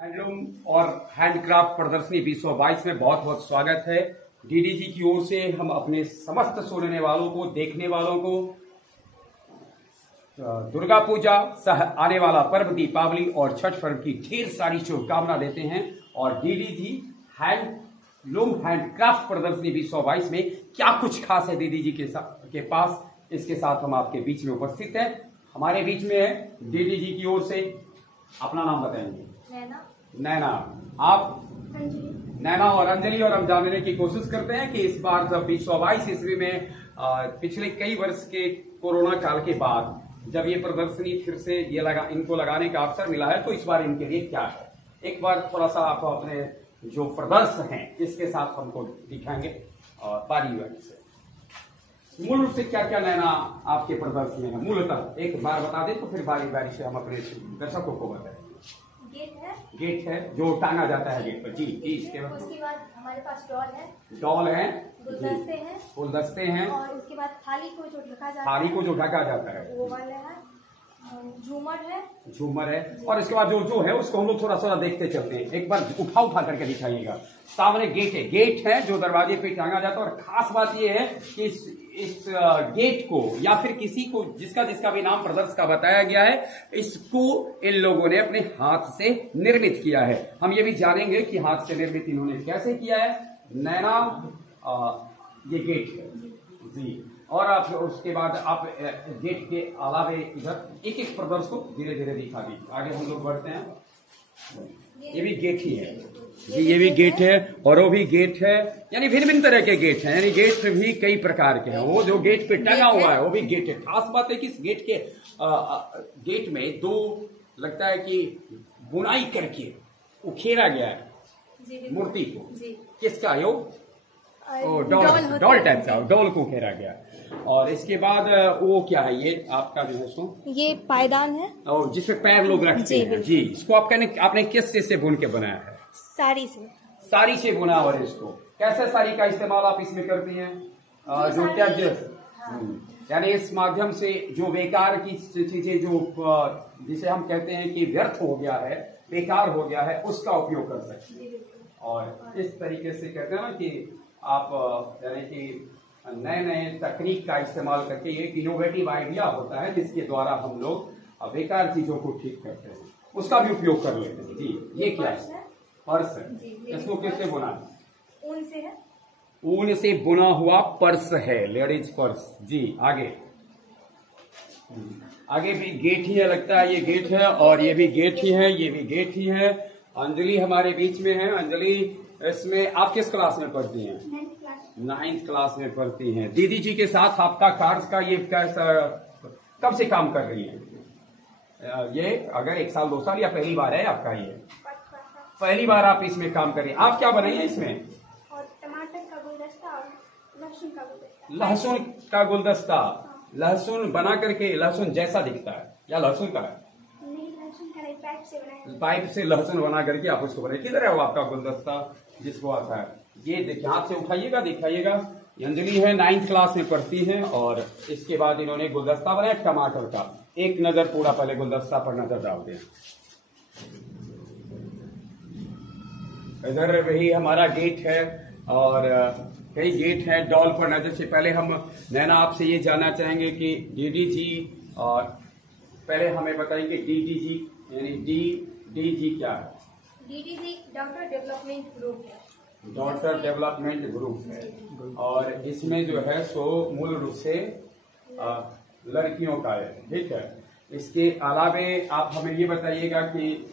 Handloom और handcraft प्रदर्शनी 2022 में बहुत बहुत स्वागत है। डीडीजी की ओर से हम अपने समस्त सुनने वालों को, देखने वालों को दुर्गा पूजा सह आने वाला पर्व दीपावली और छठ पर्व की ढेर सारी शुभकामना देते हैं। और डीडीजी हैंडलूम हैंडक्राफ्ट प्रदर्शनी 2022 में क्या कुछ खास है डीडीजी के पास, इसके साथ हम आपके बीच में उपस्थित हैं। हमारे बीच में है डीडीजी की ओर से, अपना नाम बताएंगे। नैना, आप? नैना और अंजलि। और हम जानने की कोशिश करते हैं कि इस बार जब 2022 ईस्वी में पिछले कई वर्ष के कोरोना काल के बाद जब ये प्रदर्शनी फिर से इनको लगाने का अवसर मिला है, तो इस बार इनके लिए क्या है, एक बार थोड़ा सा आप अपने जो प्रदर्शन हैं इसके साथ हमको दिखाएंगे और बारी बारी से। मूल रूप से क्या क्या नैना आपके प्रदर्शन में है, मूलतः एक बार बता दें तो फिर बारी बारी से हम अपने दर्शकों को बताएं। गेट है जो टांगा जाता है गेट पर। जी जी। इसके बाद उसके बाद हमारे पास डॉल है, गुलदस्ते हैं और उसके बाद थाली को जो ढका जाता है वो वाले है। झूमर है और इसके बाद जो है उसको हम लोग थोड़ा सा देखते चलते हैं। एक बार उठा करके दिखाइएगा। सामने गेट है जो दरवाजे पे टांगा जाता है। और खास बात ये है कि इस गेट को या फिर किसी को जिसका भी नाम प्रदर्शन का बताया गया है, इसको इन लोगों ने अपने हाथ से निर्मित किया है। हम ये भी जानेंगे कि हाथ से निर्मित इन्होंने कैसे किया है। नैना, ये गेट है जी। और आप उसके बाद आप गेट के अलावे इधर एक एक प्रदर्शन को धीरे धीरे दिखा दीजिए। आगे हम लोग बढ़ते हैं। ये भी गेट ही है जी, ये भी गेट है और वो भी गेट है, यानी भिन्न भिन्न तरह के गेट हैं। यानी गेट भी कई प्रकार के हैं। वो जो गेट पे टंगा हुआ है वो भी गेट है। खास बात है कि इस गेट में दो लगता है कि बुनाई करके उखेरा गया है मूर्ति को। किसका यो डॉल टाइप का डॉल को घेरा गया। और इसके बाद वो क्या है, ये आपका जो है सो ये पायदान है और जिसपे पैर लोग रखते हैं जी। इसको आपने किस चीज से बुन के बनाया है? साड़ी से बुना। और इसको कैसे साड़ी का इस्तेमाल आप इसमें करती हैं? जो त्याज्य यानी इस माध्यम से जो बेकार की चीजें जो जिसे हम कहते हैं कि व्यर्थ हो गया है, बेकार हो गया है, उसका उपयोग कर सकते हैं। और इस तरीके से कहते हैं ना कि आप यानी कि नए नए तकनीक का इस्तेमाल करके एक इनोवेटिव आइडिया होता है जिसके द्वारा हम लोग बेकार चीजों को ठीक करते हैं, उसका भी उपयोग कर लेते हैं जी। ये क्या है? पर्स है। इसको किससे बुना है? ऊन से है। ऊन से बुना हुआ पर्स है, लेडीज पर्स जी। आगे भी गेट ही है, लगता है ये गेट है और ये भी गेट ही है, ये भी गेट ही है। अंजलि हमारे बीच में है। अंजलि, इसमें आप किस क्लास में पढ़ती हैं? 9th क्लास में पढ़ती हैं। दीदी जी के साथ आपका कार्य का ये कैसा, कब से काम कर रही हैं? ये अगर 1 साल 2 साल या पहली बार है आपका? ये पहली बार आप इसमें काम कर रही हैं। आप क्या बनाई है इसमें? और टमाटर का गुलदस्ता और लहसुन का गुलदस्ता। लहसुन का गुलदस्ता। लहसुन बना करके लहसुन जैसा दिखता है या लहसुन का है? पाइप से लहसुन बना करके आप उसको बनाए। किधर है वो आपका गुलदस्ता जिसको आता है? ये देखिए, हाथ से उठाइएगा, दिखाइएगा। अंजलि है, 9th क्लास में पढ़ती है और इसके बाद इन्होंने गुलदस्ता बनाया टमाटर का। एक नजर पूरा पहले गुलदस्ता पर नजर डालते हैं। इधर वही हमारा गेट है और कई गेट है। डॉल पर नजर से पहले हम नैना आपसे ये जानना चाहेंगे कि डीडीजी, और पहले हमें बताएंगे डीडीजी यानी डीडीजी क्या है? डीडीजी डॉटर डेवलपमेंट ग्रुप है। डॉटर डेवलपमेंट ग्रुप है और इसमें जो है सो मूल रूप से लड़कियों का है, ठीक है। इसके अलावे आप हमें ये बताइएगा कि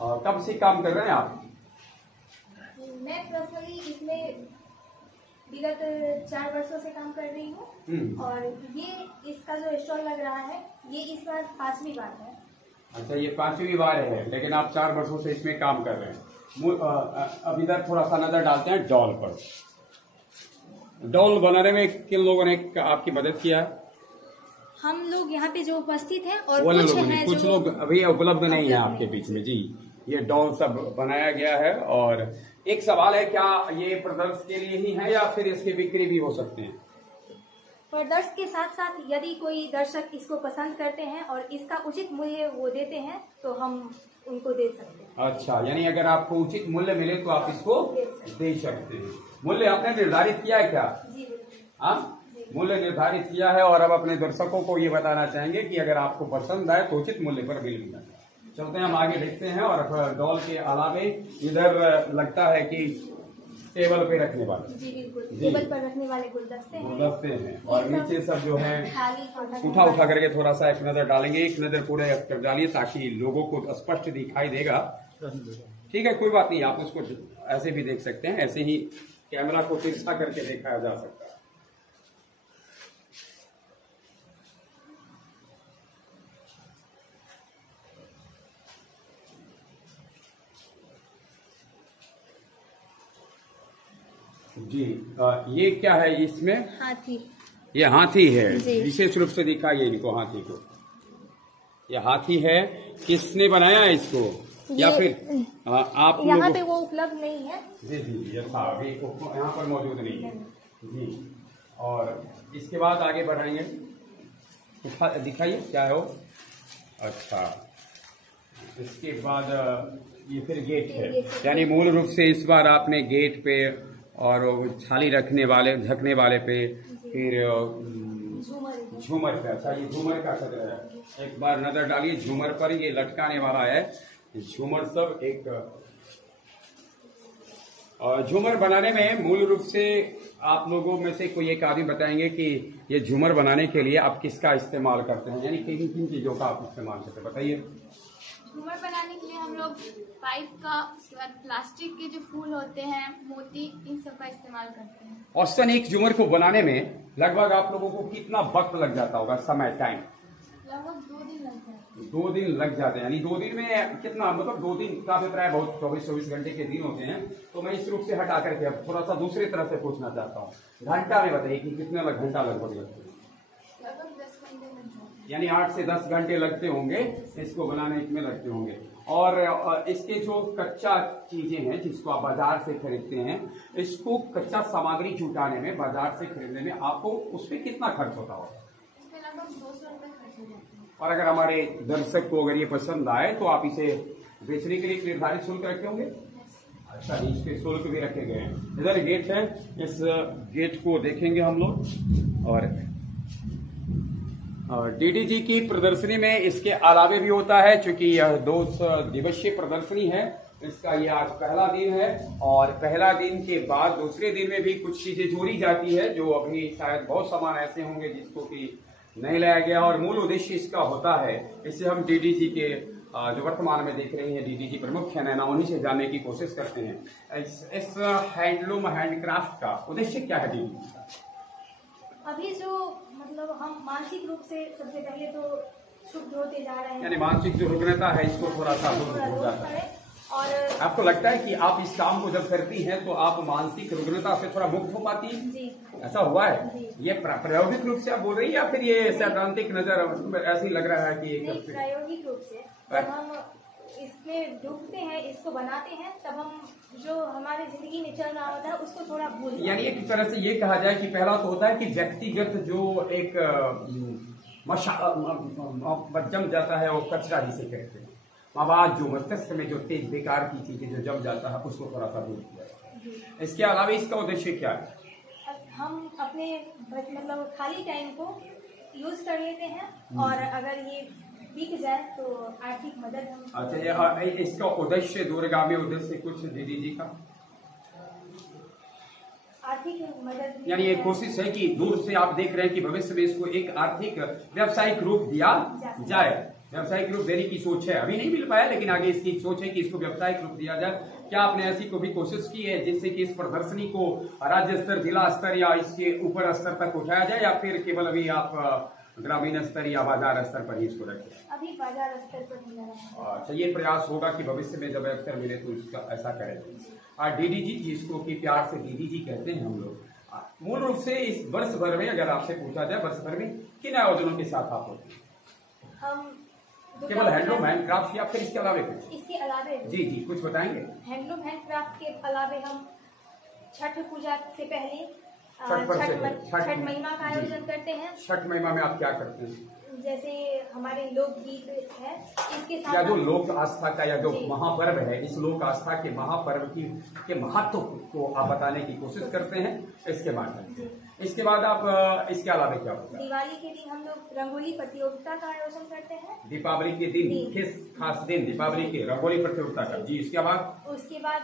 कब से काम कर रहे हैं आप? मैं पर्सनली इसमें विगत 4 वर्षों से काम कर रही हूँ और ये इसका जो स्टॉल लग रहा है ये इस बार 5वीं बार है। अच्छा, ये 5वीं बार है, लेकिन आप 4 वर्षों से इसमें काम कर रहे हैं। अब इधर थोड़ा सा नजर डालते हैं डॉल पर। डॉल बनाने में किन लोगों ने आपकी मदद किया? हम लोग यहाँ पे जो उपस्थित हैं और कुछ लोग अभी उपलब्ध नहीं है आपके बीच में जी। ये डॉल सब बनाया गया है। और एक सवाल है, क्या ये प्रदर्शन के लिए ही है या फिर इसकी बिक्री भी हो सकते हैं? प्रदर्शन के साथ साथ यदि कोई दर्शक इसको पसंद करते हैं और इसका उचित मूल्य वो देते हैं तो हम उनको दे सकते हैं। अच्छा, यानी अगर आपको उचित मूल्य मिले तो आप इसको दे सकते हैं। मूल्य आपने निर्धारित किया है क्या? जी बिल्कुल। हाँ, मूल्य निर्धारित किया है और अब अपने दर्शकों को ये बताना चाहेंगे कि अगर आपको पसंद आए तो उचित मूल्य पर बिल मिला। चलते हैं, हम आगे देखते हैं। और डॉल के अलावे इधर लगता है कि टेबल पे रखने वाले, जी बिल्कुल, टेबल पर रखने वाले गुलदस्ते हैं और नीचे सब जो है उठा करके थोड़ा सा एक नजर डालेंगे। एक नजर पूरे कर डालिए ताकि लोगों को स्पष्ट दिखाई देगा। ठीक है, कोई बात नहीं, आप उसको ऐसे भी देख सकते हैं, ऐसे ही कैमरा को तिरछा करके देखा जा सकता है। जी, ये क्या है इसमें? हाथी। ये हाथी है, विशेष रूप से दिखाइए इनको, हाथी को। ये हाथी है, किसने बनाया है इसको? या फिर आप यहाँ पे वो उपलब्ध नहीं है? जी जी, ये था अभी यहाँ पर मौजूद नहीं है जी। और इसके बाद आगे बढ़ाएंगे, दिखाइए क्या है वो। अच्छा, इसके बाद ये फिर गेट है, यानी मूल रूप से इस बार आपने गेट पे और छाली रखने वाले, ढकने वाले पे, फिर झूमर पे। अच्छा, ये झूमर का कलर है, एक बार नजर डालिए झूमर पर। ये लटकाने वाला है झूमर सब एक। और झूमर बनाने में मूल रूप से आप लोगों में से कोई एक आदमी बताएंगे कि ये झूमर बनाने के लिए आप किसका इस्तेमाल करते हैं, यानी किन किन चीजों का आप इस्तेमाल करते हैं, बताइए। झूमर बनाने के लिए हम लोग पाइप का, उसके बाद प्लास्टिक के जो फूल होते हैं, मोती, इन सब का इस्तेमाल करते हैं। औसतन एक झूमर को बनाने में लगभग आप लोगों को कितना वक्त लग जाता होगा, समय, टाइम? लगभग 2 दिन लग जाते हैं। 2 दिन लग जाते हैं, यानी 2 दिन में कितना, मतलब 2 दिन का अभिप्राय बहुत 24 घंटे के दिन होते हैं। तो मैं इस रूप से हटा करके अब थोड़ा सा दूसरी तरह से पूछना चाहता हूँ, घंटा में बताइए कि कितने घंटा लगभग लगते हैं? लगभग 10 घंटे लग जाते हैं, यानी 8 से 10 घंटे लगते होंगे इसको बनाने में लगते होंगे। और इसके जो कच्चा चीजें हैं जिसको आप बाजार से खरीदते हैं, इसको कच्चा सामग्री जुटाने में, बाजार से खरीदने में आपको उसमें कितना खर्च होता होगा? इसमें लगभग 200 रुपए खर्च हो जाते हैं। और अगर हमारे दर्शक को अगर ये पसंद आए तो आप इसे बेचने के लिए निर्धारित शुल्क रखे होंगे? अच्छा, इसके शुल्क भी रखे गए हैं। इधर गेट है, इस गेट को देखेंगे हम लोग। और डीडीजी की प्रदर्शनी में इसके अलावे भी होता है, चूंकि यह 2 दिवसीय प्रदर्शनी है। इसका ये आज पहला दिन है और पहला दिन के बाद दूसरे दिन में भी कुछ चीजें जोड़ी जाती है, जो अभी शायद बहुत सामान ऐसे होंगे जिसको कि नहीं लाया गया। और मूल उद्देश्य इसका होता है, इससे हम डीडीजी के जो वर्तमान में देख रहे हैं डीडीजी प्रमुख है नैना, उन्हीं से जानने की कोशिश करते हैं इस हैंडलूम हैंडक्राफ्ट का उद्देश्य क्या है डीडीजी का? अभी जो मतलब हम मानसिक रूप से सबसे पहले तो शुद्ध होते जा रहे हैं, यानी मानसिक जो रुग्णता है इसको थोड़ा सा दूर हो जाता है। और आपको लगता है कि आप इस काम को जब करती हैं तो आप मानसिक रुग्णता से थोड़ा मुक्त हो पाती हैं? जी। ऐसा हुआ है? ये प्रायोगिक रूप से आप बोल रही हैं या फिर ये सैद्धांतिक नजर ऐसे ही लग रहा है कि नहीं, प्रायोगिक रूप से जब हम इसमें डूबते हैं, इसको बनाते हैं, तब हम जो हमारे जिंदगी में चल रहा होता है उसको थोड़ा भूल, यानी एक तरह से ये कहा जाए कि पहला तो होता है कि व्यक्तिगत जो एक जम जाता है वो कचरा जिसे कहते हैं, आवाज जो मस्तिष्क में जो तेज बेकार की चीजें जो जम जाता है उसको थोड़ा सा दूर किया जाता है। इसके अलावा इसका उद्देश्य क्या है? हम अपने मतलब खाली टाइम को यूज कर लेते हैं और अगर ये बिक जाए तो आर्थिक मदद हम। अच्छा, इसका उद्देश्य दूरगामी उद्देश्य कुछ डीडीजी का आर्थिक मदद, यानी एक कोशिश है कि दूर से आप देख रहे हैं कि भविष्य में इसको एक आर्थिक व्यावसायिक रूप दिया जाए। व्यावसायिक रूप देने की सोच है, अभी नहीं मिल पाया लेकिन आगे इसकी सोच है कि इसको व्यावसायिक रूप दिया जाए। क्या आपने ऐसी को भी कोशिश की है जिससे कि इस प्रदर्शनी को राज्य स्तर, जिला स्तर या इसके ऊपर स्तर तक उठाया जाए, या फिर केवल अभी आप ग्रामीण स्तर या बाजार स्तर पर ही इसको रखें? अभी बाजार स्तर पर ही रहा है। अच्छा, ये प्रयास होगा कि भविष्य में जब अवसर मिले तो इसका ऐसा करें। डीडीजी जिसको कि प्यार से डीडीजी कहते हैं हम लोग, मूल रूप से इस वर्ष भर में अगर आपसे पूछा जाए वर्ष भर में किन आयोजनों के साथ आप होते हैं? हम केवल हैंडलूम हैंडक्राफ्ट या फिर इसके अलावे कुछ? इसके अलावे जी जी कुछ बताएंगे। हैंडलूम हैंडक्राफ्ट के अलावे हम छठ पूजा से पहले छठ महिमा का आयोजन करते हैं। छठ महिमा में आप क्या करते हैं? जैसे हमारे लोकगीत है, इसके साथ या जो लोक आस्था का या जो महापर्व है, इस लोक आस्था के महापर्व के महत्व को आप बताने की कोशिश करते हैं इसके माध्यम से। इसके बाद आप इसके अलावा क्या होता है? दिवाली के दिन हम लोग रंगोली प्रतियोगिता का आयोजन करते हैं। दीपावली के दिन किस खास दिन? दीपावली के रंगोली प्रतियोगिता का जी। उसके बाद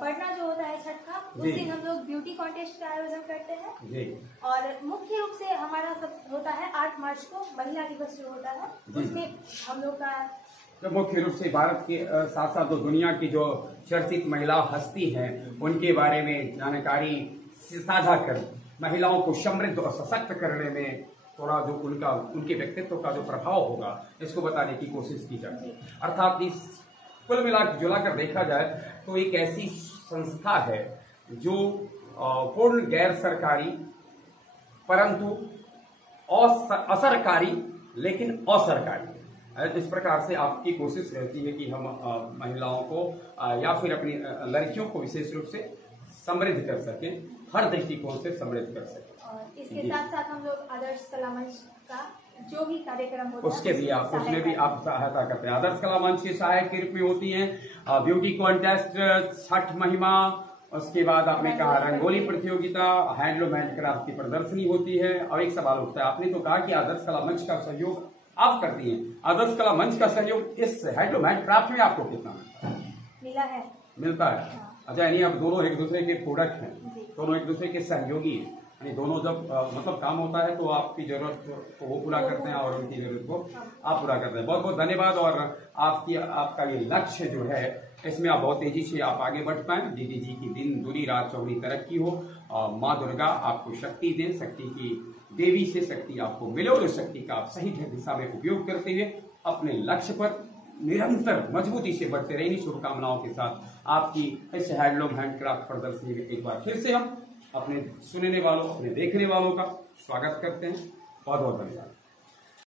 पढ़ना जो होता है छठ का, उस दिन हम लोग ब्यूटी कॉन्टेस्ट का आयोजन करते हैं जी। और मुख्य रूप से हमारा सब होता है 8 मार्च को महिला दिवस जो होता है, उसमें हम लोग का तो मुख्य रूप से भारत के साथ साथ जो दुनिया की जो चर्चित महिला हस्ती हैं उनके बारे में जानकारी साझा कर महिलाओं को समृद्ध और सशक्त करने में थोड़ा जो उनके व्यक्तित्व का जो प्रभाव होगा इसको बताने की कोशिश की जाती है। अर्थात इस कुल जुलाकर देखा जाए तो एक ऐसी संस्था है जो पूर्ण गैर सरकारी परंतु असरकारी लेकिन असरकारी, इस प्रकार से आपकी कोशिश रहती है कि हम महिलाओं को या फिर अपनी लड़कियों को विशेष रूप से समृद्ध कर सकें, हर दृष्टिकोण से समृद्ध कर सकें। और इसके साथ साथ हम लोग आदर्श कला मंच का जो भी कार्यक्रम होता है उसमें भी आप सहायता करते हैं। आदर्श कला मंच के सहायक के रूप में होती हैं ब्यूटी कॉन्टेस्ट, छठ महिमा, उसके बाद आपने कहा रंगोली प्रतियोगिता, हैंडलूम हैंडक्राफ्ट की प्रदर्शनी होती है। और एक सवाल उठता है, आपने तो कहा कि आदर्श कला मंच का सहयोग आप करती हैं, आदर्श कला मंच का सहयोग इस हैंडलूम हैंडक्राफ्ट में आपको कितना मिलता है? अच्छा, यानी आप दोनों एक दूसरे के प्रोडक्ट हैं, दोनों एक दूसरे के सहयोगी हैं, यानी दोनों जब मतलब काम होता है तो आपकी जरूरत को वो पूरा करते हैं और उनकी जरूरत को आप पूरा करते हैं। बहुत बहुत धन्यवाद। और आपका ये लक्ष्य जो है इसमें आप बहुत तेजी से आप आगे बढ़ पाए, दीदी जी की दिन दूरी रात चौगुनी तरक्की हो, माँ दुर्गा आपको शक्ति दें, शक्ति की देवी से शक्ति आपको मिले और उस शक्ति का आप सही दिशा में उपयोग करते हुए अपने लक्ष्य पर निरंतर मजबूती से बढ़ते रहे। शुभकामनाओं के साथ आपकी इस हैंडलूम हैंडक्राफ्ट प्रदर्शनी में एक बार फिर से हम अपने सुनने वालों, अपने देखने वालों का स्वागत करते हैं। बहुत बहुत धन्यवाद।